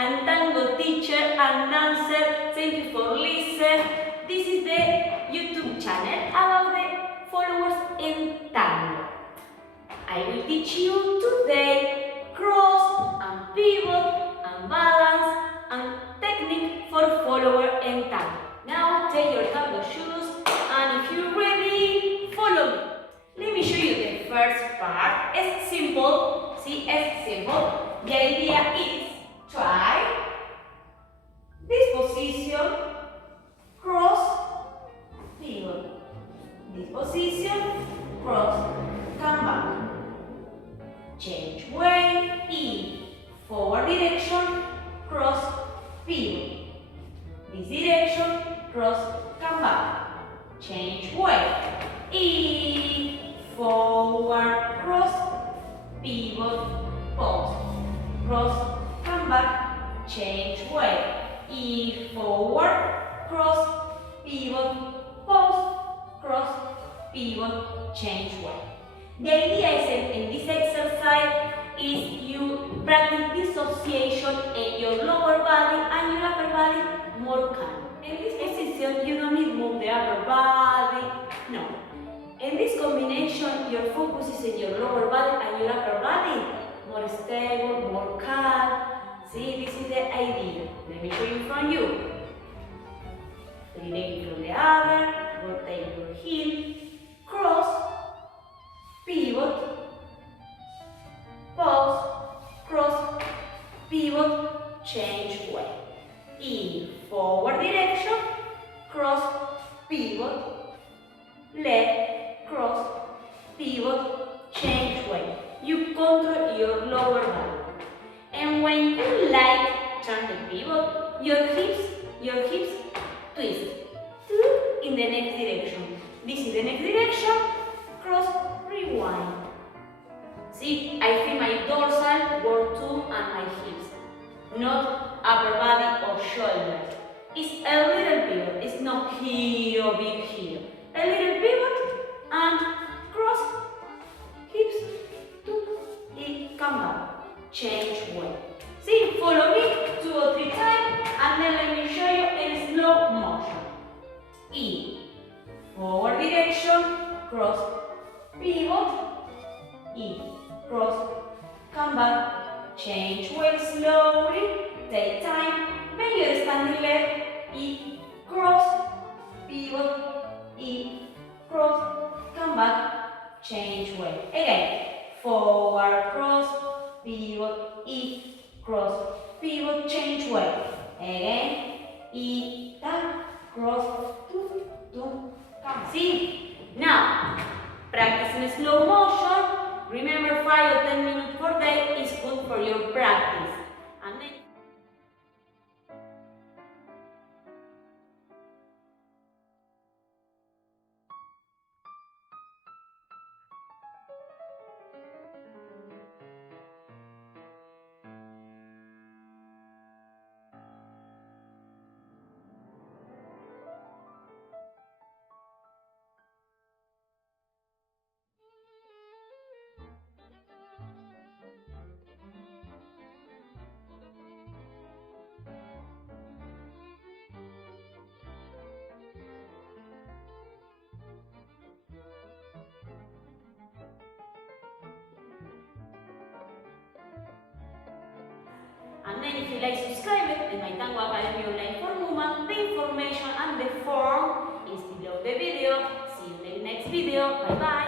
and tango teacher and dancer. Thank you for listening. This is the YouTube channel about the followers in tango. I will teach you today cross and pivot and balance and technique for follower in tango. Now take your tango shoes and if you're ready, follow me. Let me show you the first part. It's simple. See, it's simple. The idea is try this position, cross, pivot. This position, cross, come back. Change way, in, forward direction, cross, pivot. This direction, cross, come back. Change way, in, forward, cross, pivot, pause. Cross, come back, change way. In, forward, cross, pivot, pause, cross, pivot, change way. The idea is in this exercise is you practice dissociation in your lower body and your upper body more calm. In this position, you don't need to move the upper body. No. In this combination, your focus is in your lower body and your upper body. More stable, more calm. See, this is the idea. Let me show you from you. Relate from the other, rotate your heel, cross, pivot, pause, cross, pivot, change way. In forward direction, cross, pivot, left, cross, pivot, change way. You control your lower body. And when you like turn the pivot, your hips twist in the next direction. This is the next direction, cross, rewind. See, I feel my dorsal, board 2 and my hips. Not upper body or shoulders. It's a little pivot. It's not here, big here. A little pivot and cross, hips, 2, it come back. Change way. See, follow me 2 or 3 times and then let me show you in slow motion. In, forward direction, cross, pivot, in, cross, come back, change way slowly, take time, when you're standing left, in, cross, pivot, in, cross, come back, change way. Again, forward, cross, pivot, in, cross, pivot, change way. Again, in, down, cross, 2, 2, come. See? Now, practice in slow motion. Remember 5 or 10 minutes per day is good for your practice. And then if you like, subscribe it in my Tango Academy online for women. The information and the form is below the video. See you in the next video. Bye bye.